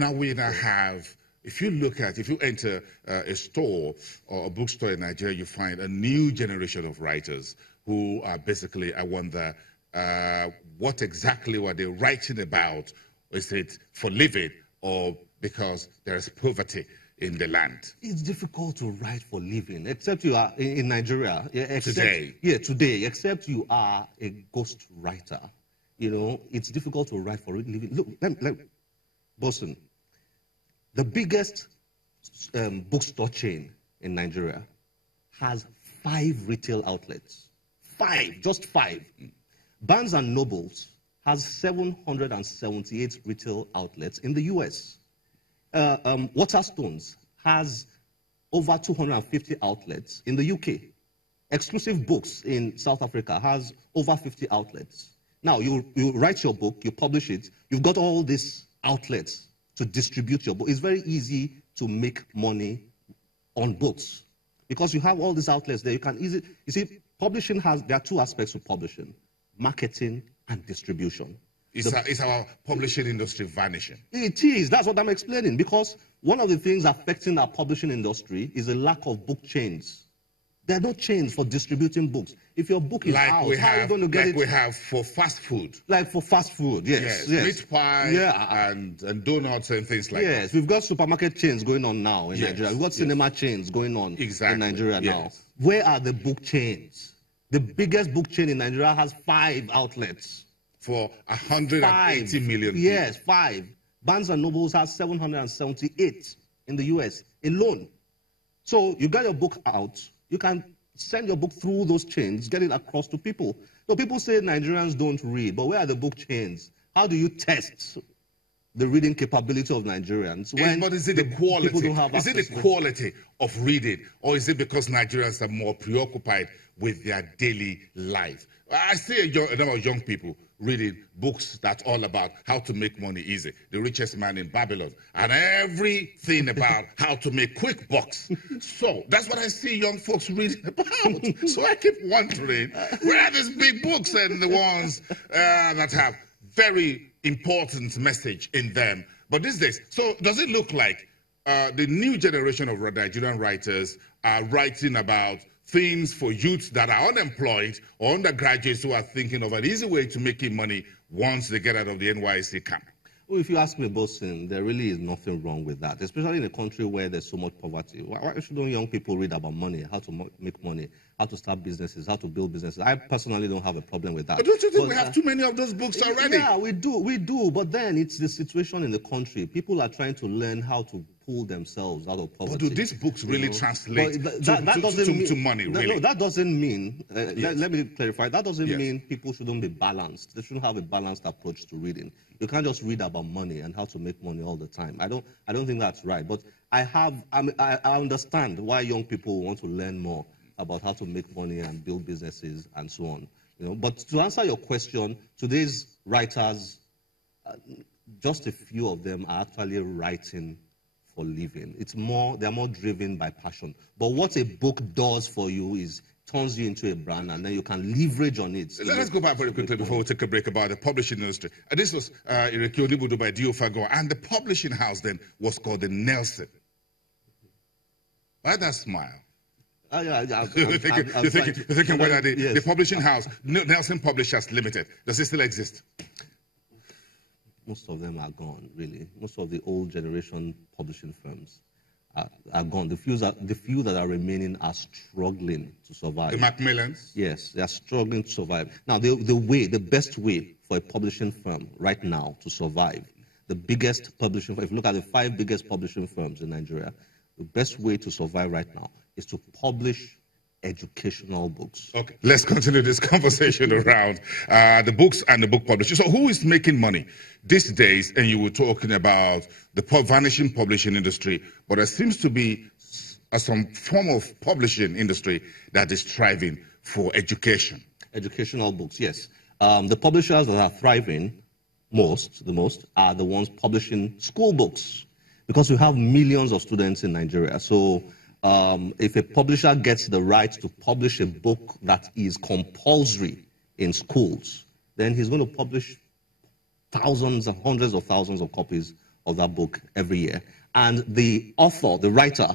Now we now have, if you enter a store or a bookstore in Nigeria, you find a new generation of writers who are basically, I wonder, what exactly were they writing about? Is it for living or because there is poverty in the land? It's difficult to write for living, except you are in Nigeria. Today. Yeah, today, except you are a ghost writer. You know, it's difficult to write for living. Look, Boston, the biggest bookstore chain in Nigeria has 5 retail outlets. 5, just 5. Barnes & Nobles has 778 retail outlets in the US. Waterstones has over 250 outlets in the UK. Exclusive Books in South Africa has over 50 outlets. Now, you write your book, you publish it, you've got all these outlets to distribute your book. It's very easy to make money on books because you have all these outlets there. You can easily, you see, there are 2 aspects of publishing: marketing and distribution. Is our publishing industry vanishing? It is. That's what I'm explaining. Because one of the things affecting our publishing industry is a lack of book chains. There are no chains for distributing books. If your book is out, how are you going to get it? Like we have for fast food. Like for fast food, yes. Meat pie and donuts and things like that. Yes, we've got supermarket chains going on now in Nigeria. We've got cinema chains going on in Nigeria now. Where are the book chains? The biggest book chain in Nigeria has 5 outlets. For 180 million people. Yes, 5. Barnes & Nobles has 778 in the US alone. So you get your book out, you can send your book through those chains, get it across to people. So people say Nigerians don't read, but where are the book chains? How do you test the reading capability of Nigerians? But is it the quality? Is it the quality of reading, or is it because Nigerians are more preoccupied with their daily life? I see a number of young people reading books that's all about how to make money easy. The Richest Man in Babylon, and everything about how to make quick bucks. So that's what I see young folks reading about. So I keep wondering, where are these big books and the ones that have very important message in them? But these days, so does it look like the new generation of Nigerian writers are writing about things for youths that are unemployed or undergraduates who are thinking of an easy way to making money once they get out of the NYSC camp? Well, if you ask me, Boston, there really is nothing wrong with that, especially in a country where there's so much poverty. Why shouldn't young people read about money, how to make money, how to start businesses, how to build businesses? I personally don't have a problem with that. But don't you think we have too many of those books already? Yeah, we do. But then it's the situation in the country. People are trying to learn how to pull themselves out of poverty. But do these books really translate to money, really? No, that doesn't mean, let me clarify, that doesn't mean people shouldn't be balanced. They shouldn't have a balanced approach to reading. You can't just read about money and how to make money all the time. I don't think that's right. But I understand why young people want to learn more about how to make money and build businesses and so on. You know, but to answer your question, today's writers, just a few of them are actually writing for living. They're more driven by passion. But what a book does for you is turns you into a brand, and then you can leverage on it. Let's go back very quickly before we take a break about the publishing industry. And this was Ireke Onibudu by Diofago, and the publishing house then was called the Nelson. Why that smile? You're thinking whether the publishing house, Nelson Publishers Limited, does it still exist? Most of them are gone, really. Most of the old generation publishing firms are gone. The few that are remaining are struggling to survive. The Macmillans? Yes, they are struggling to survive. Now, the best way for a publishing firm right now to survive, the biggest publishing firm, if you look at the 5 biggest publishing firms in Nigeria, the best way to survive right now is to publish educational books. Okay, let's continue this conversation around the books and the book publishing. So who is making money these days? And you were talking about the vanishing publishing industry, but there seems to be some form of publishing industry that is striving for education. Educational books, yes. The publishers that are thriving the most are the ones publishing school books, because we have millions of students in Nigeria. So if a publisher gets the right to publish a book that is compulsory in schools, then he's going to publish thousands and hundreds of thousands of copies of that book every year. And the author, the writer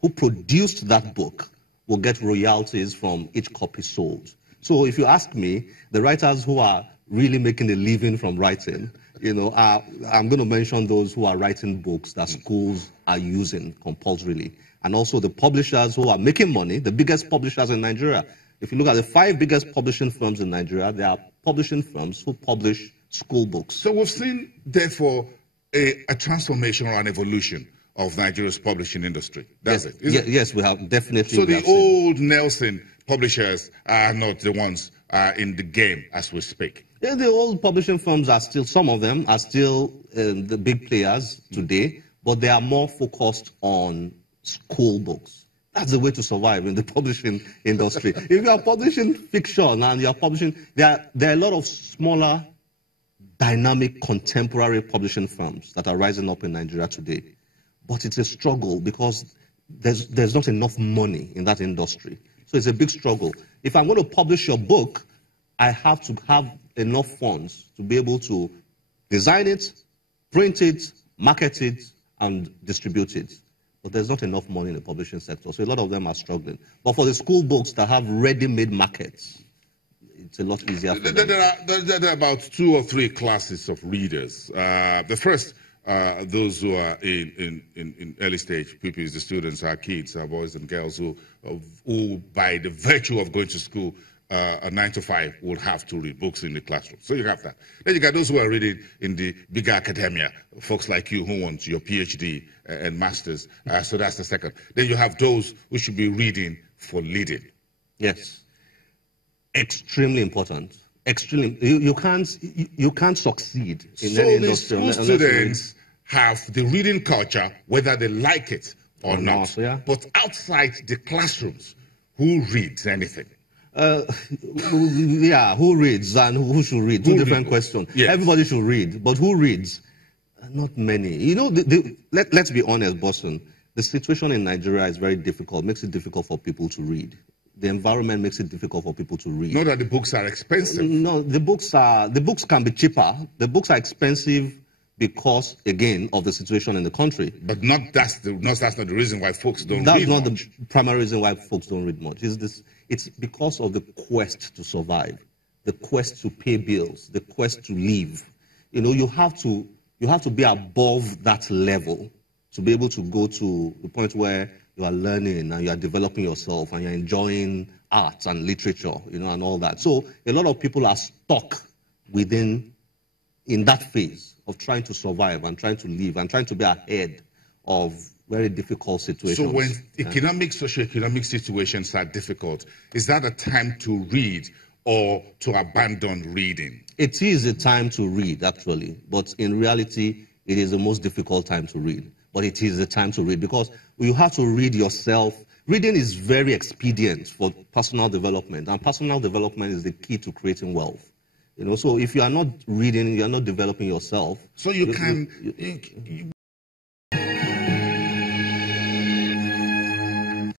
who produced that book will get royalties from each copy sold. So if you ask me, the writers who are really making a living from writing, I'm going to mention those who are writing books that schools are using compulsorily. And also the publishers who are making money, the biggest publishers in Nigeria. If you look at the 5 biggest publishing firms in Nigeria, they are publishing firms who publish school books. So we've seen, therefore, a transformation or an evolution of Nigeria's publishing industry. That's it, isn't it? Yes, we have definitely. So the old Nelson publishers are not the ones in the game as we speak. Yeah, the old publishing firms are still, some of them are still the big players today, but they are more focused on school books. That's the way to survive in the publishing industry. If you are publishing fiction and you are publishing, there are a lot of smaller, dynamic, contemporary publishing firms that are rising up in Nigeria today. But it's a struggle because there's not enough money in that industry. So it's a big struggle. If I'm going to publish your book, I have to have enough funds to be able to design it, print it, market it, and distribute it. But there's not enough money in the publishing sector, so a lot of them are struggling. But for the school books that have ready-made markets, it's a lot easier for them. There are about 2 or 3 classes of readers. The first, those who are in early stage pupils, the students, our kids, our boys and girls who by the virtue of going to school, a 9 to 5 would have to read books in the classroom. So you have that. Then you got those who are reading in the bigger academia, folks like you who want your PhD and masters. So that's the second. Then you have those who should be reading for leading. Yes. Extremely important. Extremely. You can't succeed in any industry. So the school students have the reading culture, whether they like it or not. Yeah. But outside the classrooms, who reads anything? Who reads and who should read? Two different questions. Yes. Everybody should read, but who reads? Not many. Let's be honest, Boston. The situation in Nigeria is very difficult, makes it difficult for people to read. The environment makes it difficult for people to read. Not that the books are expensive. No, the books can be cheaper. The books are expensive because, again, of the situation in the country. But that's not the reason why folks don't read That's not much. The primary reason why folks don't read much. It's because of the quest to survive, the quest to pay bills, the quest to live. You have to be above that level to be able to go to the point where you are learning and you are developing yourself and you're enjoying arts and literature, and all that. So a lot of people are stuck in that phase of trying to survive and trying to live and trying to be ahead of very difficult situations. So when socioeconomic situations are difficult, is that a time to read or to abandon reading? It is a time to read, actually, but in reality, it is the most difficult time to read. But it is a time to read because you have to read yourself. Reading is very expedient for personal development, and personal development is the key to creating wealth. So if you are not reading, you are not developing yourself. So you can